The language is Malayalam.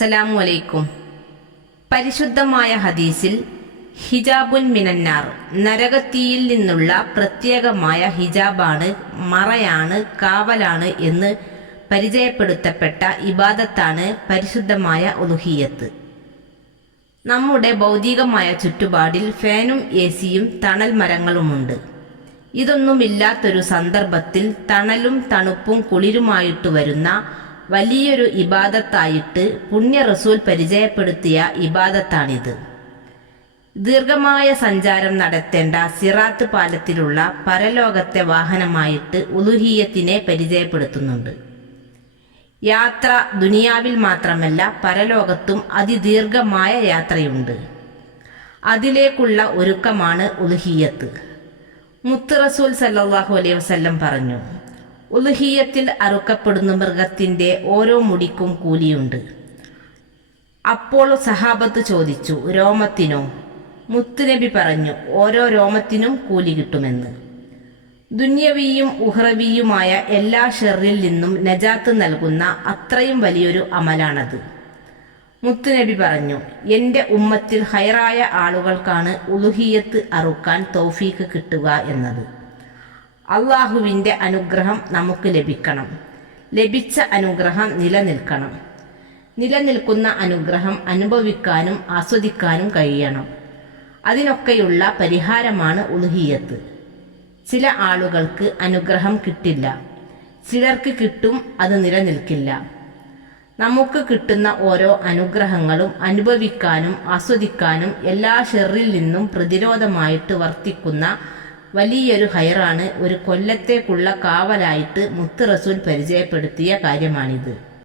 അസ്സലാമു അലൈക്കും. പരിശുദ്ധമായ ഹദീസിൽ ഹിജാബുൻ മിനന്നാർ, നരകത്തീയിൽ നിന്നുള്ള പ്രത്യേകമായ ഹിജാബാണ്, മറയാണ്, കാവലാണ് എന്ന് പരിചയപ്പെടുത്തപ്പെട്ട ഇബാദത്താണ് പരിശുദ്ധമായ ഉലുഹിയ്യത്ത്. നമ്മുടെ ഭൗതികമായ ചുറ്റുപാടിൽ ഫാനും എസിയും തണൽ മരങ്ങളുമുണ്ട്. ഇതൊന്നുമില്ലാത്തൊരു സന്ദർഭത്തിൽ തണലും തണുപ്പും കുളിരുമായിട്ട് വരുന്ന വലിയൊരു ഇബാദത്തായിട്ട് പുണ്യ റസൂൽ പരിചയപ്പെടുത്തിയ ഇബാദത്താണിത്. ദീർഘമായ സഞ്ചാരം നടത്തേണ്ട സിറാത്ത് പാലത്തിലുള്ള പരലോകത്തെ വാഹനമായിട്ട് ഉലുഹിയ്യത്തിനെ പരിചയപ്പെടുത്തുന്നുണ്ട്. യാത്ര ദുനിയാവിൽ മാത്രമല്ല, പരലോകത്തും അതിദീർഘമായ യാത്രയുണ്ട്. അതിലേക്കുള്ള ഒരുക്കമാണ് ഉലുഹിയ്യത്ത്. മുത്ത് റസൂൽ സല്ലല്ലാഹു അലൈഹി വസല്ലം പറഞ്ഞു, ഉലുഹിയ്യത്തിൽ അറുക്കപ്പെടുന്ന മൃഗത്തിന്റെ ഓരോ മുടിക്കും കൂലിയുണ്ട്. അപ്പോൾ സഹാബത്ത് ചോദിച്ചു, രോമത്തിനോ? മുത്തുനബി പറഞ്ഞു, ഓരോ രോമത്തിനും കൂലി കിട്ടുമെന്ന്. ദുന്യവിയും ഉഹ്റവിയുമായ എല്ലാ ഷെറിൽ നിന്നും നജാത്ത് നൽകുന്ന അത്രയും വലിയൊരു അമലാണത്. മുത്തുനബി പറഞ്ഞു, എന്റെ ഉമ്മത്തിൽ ഹൈറായ ആളുകൾക്കാണ് ഉലുഹിയ്യത്ത് അറുക്കാൻ തൗഫീക്ക് കിട്ടുക എന്നത്. അള്ളാഹുവിൻ്റെ അനുഗ്രഹം നമുക്ക് ലഭിക്കണം. ലഭിച്ച അനുഗ്രഹം നിലനിൽക്കണം. നിലനിൽക്കുന്ന അനുഗ്രഹം അനുഭവിക്കാനും ആസ്വദിക്കാനും കഴിയണം. അതിനൊക്കെയുള്ള പരിഹാരമാണ് ഉലുഹിയ്യത്ത്. ചില ആളുകൾക്ക് അനുഗ്രഹം കിട്ടില്ല, ചിലർക്ക് കിട്ടും, അത് നിലനിൽക്കില്ല. നമുക്ക് കിട്ടുന്ന ഓരോ അനുഗ്രഹങ്ങളും അനുഭവിക്കാനും ആസ്വദിക്കാനും എല്ലാ ഷെറിൽ നിന്നും പ്രതിരോധമായിട്ട് വർത്തിക്കുന്ന വലിയൊരു ഹൈറാണ്, ഒരു കൊല്ലത്തേക്കുള്ള കാവലായിട്ട് മുത്ത് റസൂൽ പരിചയപ്പെടുത്തിയ കാര്യമാണിത്.